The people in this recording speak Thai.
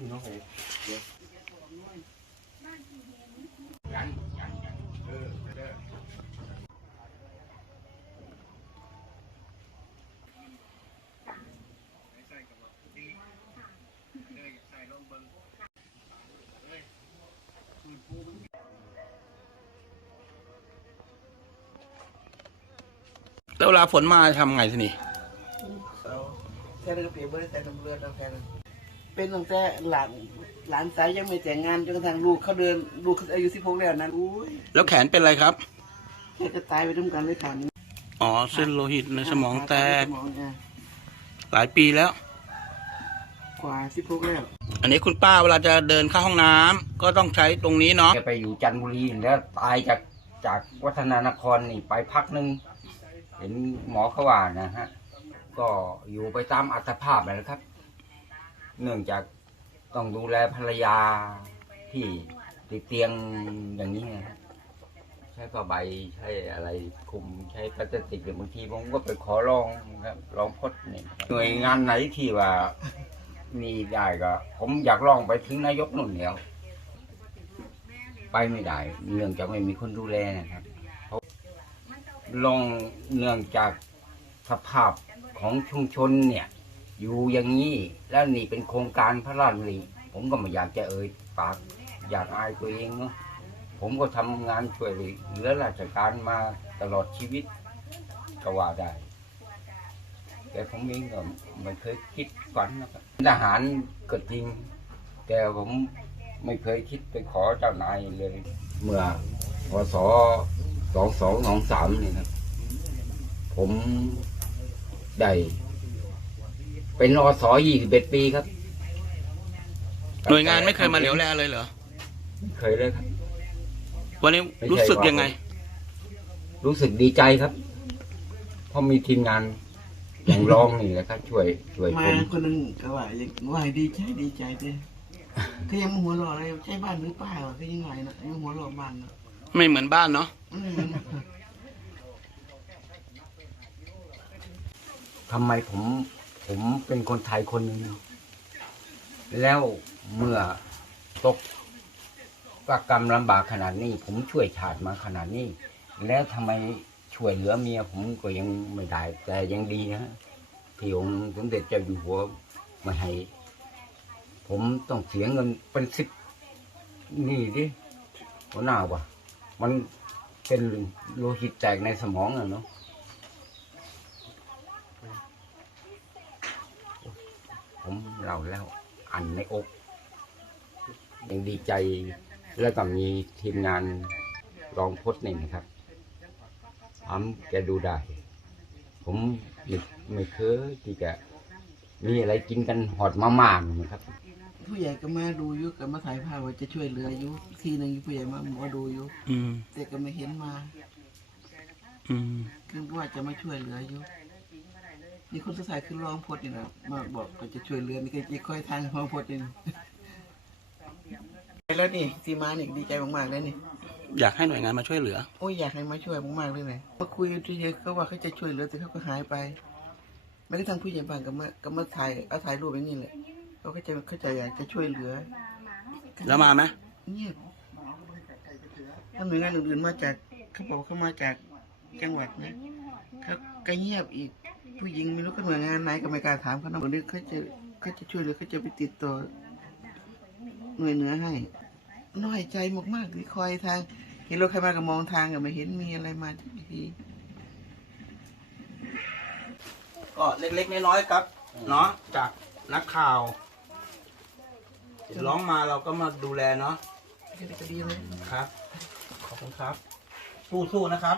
nó phải แล้วเวลาฝนมาทำไงทีนี่เอาแค่นั้นก็เปลี่ยนบริษัทตำรวจเอาแค่นั้นเป็นตั้งแต่หลานหลานสายยังไม่แต่งงานจนกระทั่งลูกเขาเดินลูกเขาอายุสิบหกแล้วนั้นอุ้ยแล้วแขนเป็นอะไรครับแค่ก็ตายไปด้วยกันเลยค่ะอ๋อเส้นโลหิตในสมองแตก สมองอะหลายปีแล้ว กว่าสิบหกแล้ว อันนี้คุณป้าเวลาจะเดินเข้าห้องน้ำก็ต้องใช้ตรงนี้เนาะ แกไปอยู่จันทบุรีแล้วตายจากจากวัฒนานครนี่ไปพักหนึ่ง เห็นหมอเขาว่านะฮะ ก็อยู่ไปตามอัตภาพนั่นแหละครับ เนื่องจากต้องดูแลภรรยาที่ติดเตียงอย่างนี้นะฮะใช้ผ้าใบใช้อะไรคุมใช้พลาสติกหรือบางทีผมก็ไปขอลองครับลองพดนี่ครับหน่วยงานไหนที่ว่านี่ได้ก็ ผมอยากลองไปถึงนายกนุ่นแล้วไปไม่ได้ เนื่องจากไม่มีคนดูแลนะครับ ลองเนื่องจากสภาพของชุมชนเนี่ย อยู่อย่างนี้แล้วนี่เป็นโครงการพระราชดำริผมก็ไม่อยากจะเอ่ยปากอยากอายตัวเองเนาะผมก็ทำงานช่วยเหลือราชการมาตลอดชีวิตก็ว่าได้ แต่ผมเองก็ไม่เคยคิดฝันนะครับทหารก็จริง แต่ผมไม่เคยคิดไปขอเจ้านายเลย เมื่อพศส องสองสองสามนี่นะผมได้เป็นอสยี่สิบเอ็ดปีครับ หน่วยงานไม่เคยมาเหลียวแลเลยเหรอ ไม่เคยเลยครับ วันนี้รู้สึกยังไง รู้สึกดีใจครับ เพราะมีทีมงานอย่างรองนี่แหละครับ ช่วยช่วยมาผมคนหนึงก็ว่าอย่างว่าให้ดีใจดีใจเด้ก็ยังหัวเราะอะไรใช่บ้านหรือเปล่าวะก็ยังไงนะยังหัวเราะบ้านเนาะ ไม่เหมือนบ้านเนาะทำไมผมผมเป็นคนไทยคนหนึ่งแล้วเมื่อตกกกรรมลำบากขนาดนี้ ผมช่วยชาติมาขนาดนี้ แล้วทำไมช่วยเหลือเมียผมก็ยังไม่ได้ แต่ยังดีนะที่องค์สมเด็จเจ้าอยู่หัวม่ให้ ผมต้องเสียเงินเป็นสิบนี่ดิหัวหน้าว่ะ มันเป็นโลหิตแตกในสมองอะเนาะผมเล่าแล้วอันในอกยังดีใจแล้วก็มีทีมงานรองพจน์นี่นะครับทำแกดูได้ ผมไม่ไม่เคยที่จะมีอะไรกินกันหอดมาม่านะครับ ผู้ใหญ่ก็มาดูอยู่ก็มาถ่ายภาพว่าจะช่วยเหลืออยู่ทีหนึงผู้ใหญ่มามาดูอยู่อืมแต่ก็ไม่เห็นมาอืมคือว่าจะมาช่วยเหลืออยู่นี่คนสุดท้ายคือรองพจน์นี่นะมาบอกก็จะช่วยเหลือนี่ก็จะค่อยทางรองพจน์นี่แล้วนี่สีมานี่ดีใจมากๆเลยนี่อยากให้หน่วยงานมาช่วยเหลือ โอ้ยอยากให้มาช่วยมากๆเลยเลยมาคุยทีเดียวเขาว่าเขาจะช่วยเหลือแต่เขาก็หายไปแม้กระทั่งผู้ใหญ่บ้านก็มาก็มาถ่ายเอาถ่ายรูปอย่างนี้แหละ เขาก็จะเขาจะอยากจะช่วยเหลือแล้วมาไหมเงียบถ้าหน่วยงานอื่นๆมาจากเขาบอกเขามาจากจังหวัดนะเขาก็เงียบอีกผู้หญิงไม่รู้ก็หน่วยงานไหนก็ไม่กล้าถามเขานะวันนี้เขาจะเขาจะช่วยเหลือเขาจะไปติดต่อหน่วยเหนือให้น้อยใจมากๆที่คอยทาง เห็นรถใครมาก็มองทางก็ไม่เห็นมีอะไรมาทีก็เล็กๆน้อยๆครับเนาะจากนักข่าว ร้องมาเราก็มาดูแลเนาะก็ดีเลยครับ ขอบคุณครับ สู้ๆนะครับ